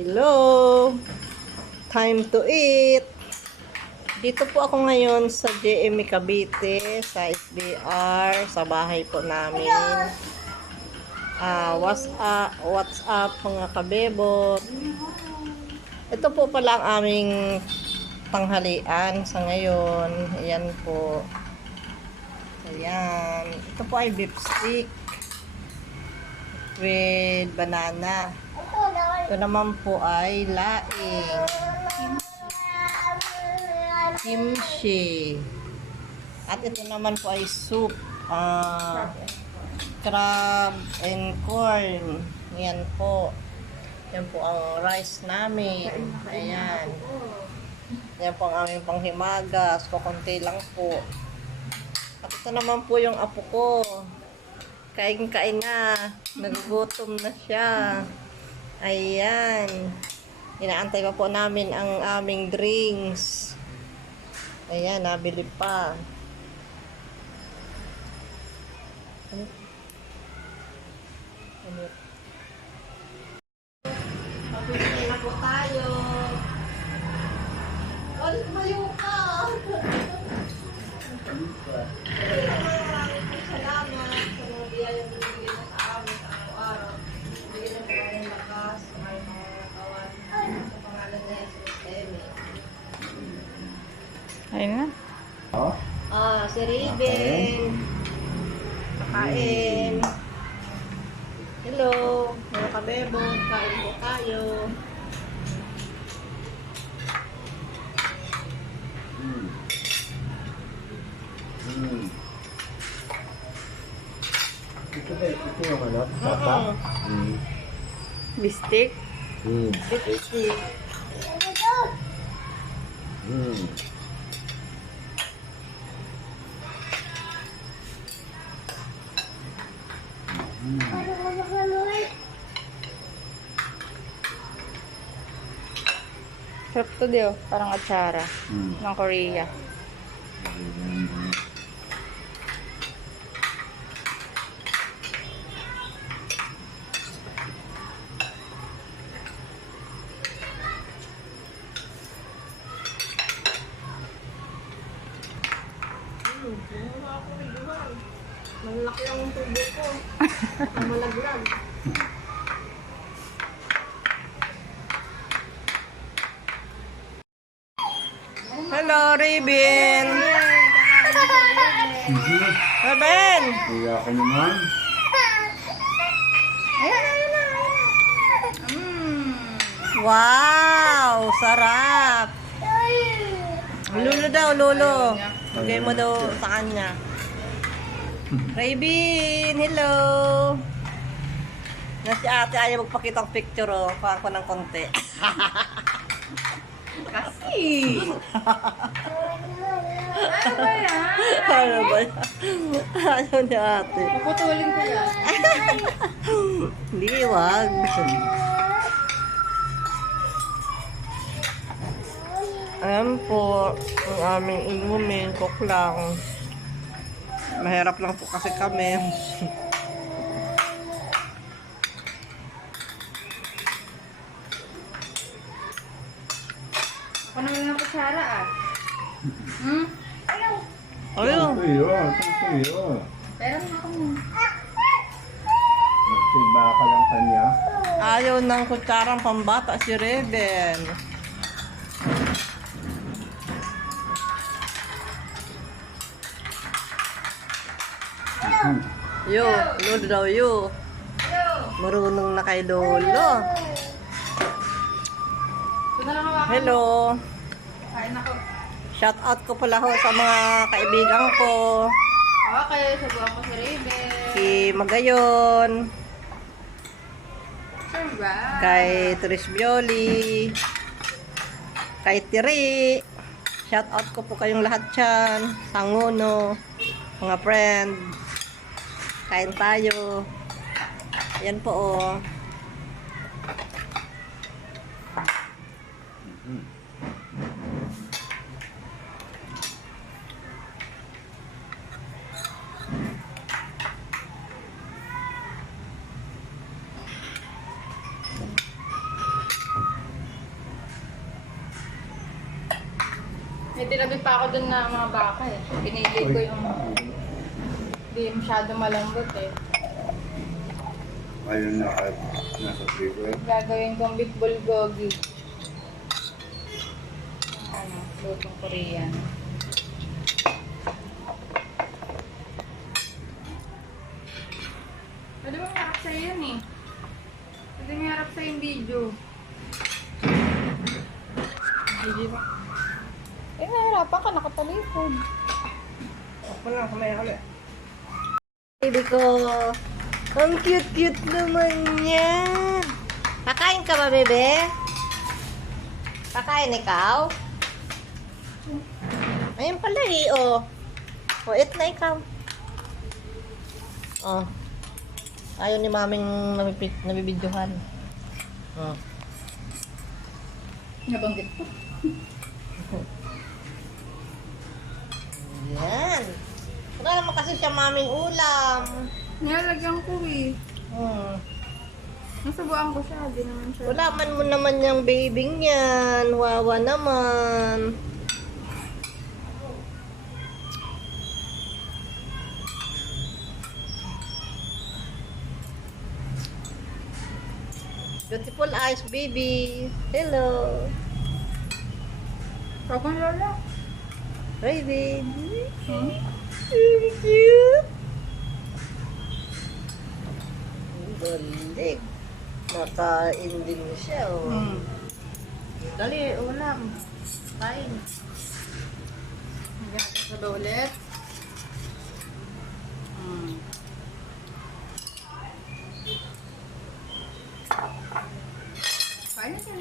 Hello! Time to eat! Dito po ako ngayon sa JME Cavite, sa SBR, sa bahay po namin. What's up mga kabebot? Ito po pala ang aming tanghalian sa ngayon. Ayan po. Ayan. Ito po ay beef stick with banana. Ito naman po ay laing. Kimchi. At ito naman po ay soup. Crab and corn. Yan po. Yan po ang rice namin. Ayan. Yan po ang aming panghimagas. Kukunti lang po. At ito naman po yung apo ko. Kain-kain na. Nagugutom na siya. Ayan. Inaantay pa po namin ang aming drinks. Ayan, nabili pa. Pabili na po tayo. Ulit mayo ka. Salamat sa mga biyayang binigay mo sa amin sa araw-araw. Bigyan na po kayong lakas sa mga kawan sa pangalan ni Jesus. Amen. Ayun na. Oh? Si Raven. Kakain. Hello, mga kabebo. Kain po tayo. Ito yung ano? Papa? Bistik. Lipstick. Sarap to dio. Parang atsara. Ng Korea. Malaki ang tubo ko. Ang malaglag. Hello, Raven. Raven. Kaya ako naman. Wow, sarap. Lulo daw, lulo. Lagay mo daw sa kanya. Raven, hello. Na si ate ayaw magpakita ng picture, oh. Paan ko ng konti. Kasi. Ano ba yan? Ano ni ate? Puputulin ko yan. Hindi, wag. Ayan po, ang aming inumin, cook lang. Mahirap lang po kasi kami. Ako naman ng kutsara ah. Ayun. Ito yun. Ito yun. Pero ako mo. Nagtiba ka lang kanya. Ayaw ng kutsarang pambata si Raven. Yo, lolo daw yo. Marunong na kay lolo. Ito na lang hawakan. Hello. Kain ako. Shout out ko pala ho sa mga kaibigan ko. Kayo sa buwan ko si Raven. Si Magayon, Surprise. kay Tris Bioli, kay Tiri. Shout out ko po kayong lahat dyan. Sanguno, mga friend. Kain tayo. Yan po oh. May tinabi pa ako dun na mga baka eh. Pinili ko yung hindi masyado malambot eh. Ayun na, nasa freezer. Gagawin kong beef bulgogi. Ano, lutong Korean. Pwede mo harap sa'yo yun eh. Pwede mo harap sa'yo yung video. Video ba? Eh, nahirapan ka, nakatalikod. Ako lang, kamay ulit. Baby ko, ang cute-cute naman niya. Kakain ka ba, bebe? Kakain ikaw? Ayun pala eh, oh. O, eat na ikaw. Oh. Ayaw ni maming nabibidyohan. Oh. Nabanggit ko. Yan. Wala naman kasi siya maming ulam. Nilalagyan ko eh. Hmm. Nasubuan ko siya, di naman siya. Wala man mo naman yung babyng yan. Wawa naman. Beautiful eyes, baby. Hello. Pagong lola. Baby. Hmm? Cute. Balik. Nakain din siya, oh. Hmm. Dali, ulam. Kain. Hanggang sa ba ulit? Hmm. Kain na siya.